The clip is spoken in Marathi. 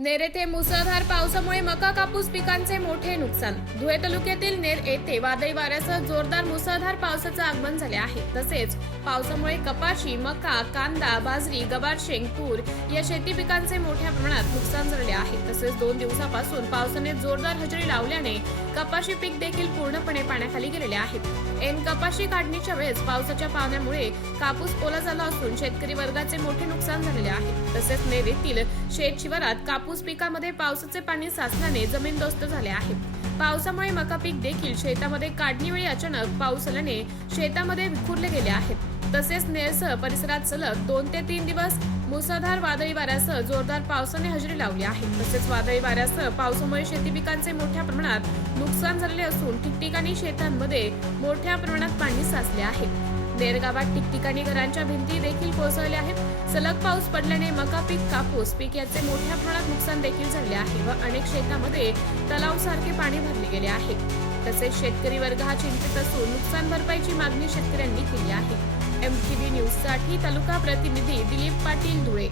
नेर येथे मुसळधार पावसामुळे मका कापूस पिकांचे मोठे नुकसान. धुळे तालुक्यातील नेर येथे वादळी वाऱ्यासह जोरदार मुसळधार पावसाचं आगमन झाले आहे. तसेच पावसामुळे कपाशी मका कांदा बाजरी गवार शेंग तूर या शेती पिकांचे मोठ्या प्रमाणात नुकसान झाले आहे. तसेच दोन दिवसापासून पावसाने जोरदार हजेरी लावल्याने कपाशी पीक देखील पूर्णपणे पाण्याखाली गेलेले आहेत एन कपाशी काढणीच्या वेळेस पावसाच्या पाण्यामुळे कापूस ओला झाला असून शेतकरी वर्गाचे मोठे नुकसान झालेले आहे. तसेच नेर येथील शेत शिवारात कापूस पिकामध्ये पावसाचे पाणी साचल्याने जमीनदोस्त झाले आहे. पावसामुळे मका पीक देखील शेतामध्ये काढणीवेळी अचानक पाऊस आल्याने शेतामध्ये विखुरले गेले आहेत. तसेच नेरसह परिसरात सलग दोन ते तीन दिवस मुसळधार वादळी वाऱ्यासह जोरदार पावसाने हजेरी लावली आहे. तसेच वादळी वाऱ्यासह पावसामुळे शेती पिकांचे मोठ्या प्रमाणात नुकसान झालेले असून ठिकठिकाणी शेतांमध्ये मोठ्या प्रमाणात पाणी साचले आहे. नेर गावात ठिकठिकाणी घरांच्या भिंती देखील कोसळल्या आहेत. सलग पाऊस पडल्याने मका पीक कापूस पीक याचे मोठ्या प्रमाणात नुकसान देखील झाले आहे व अनेक शेतामध्ये तलाव सारखे पाणी भरले गेले आहे. तसेच शेतकरी वर्ग हा चिंतित असून नुकसान भरपाईची मागणी शेतकऱ्यांनी केली आहे. साठी तालुका प्रतिनिधी दिलीप पाटील धुळे.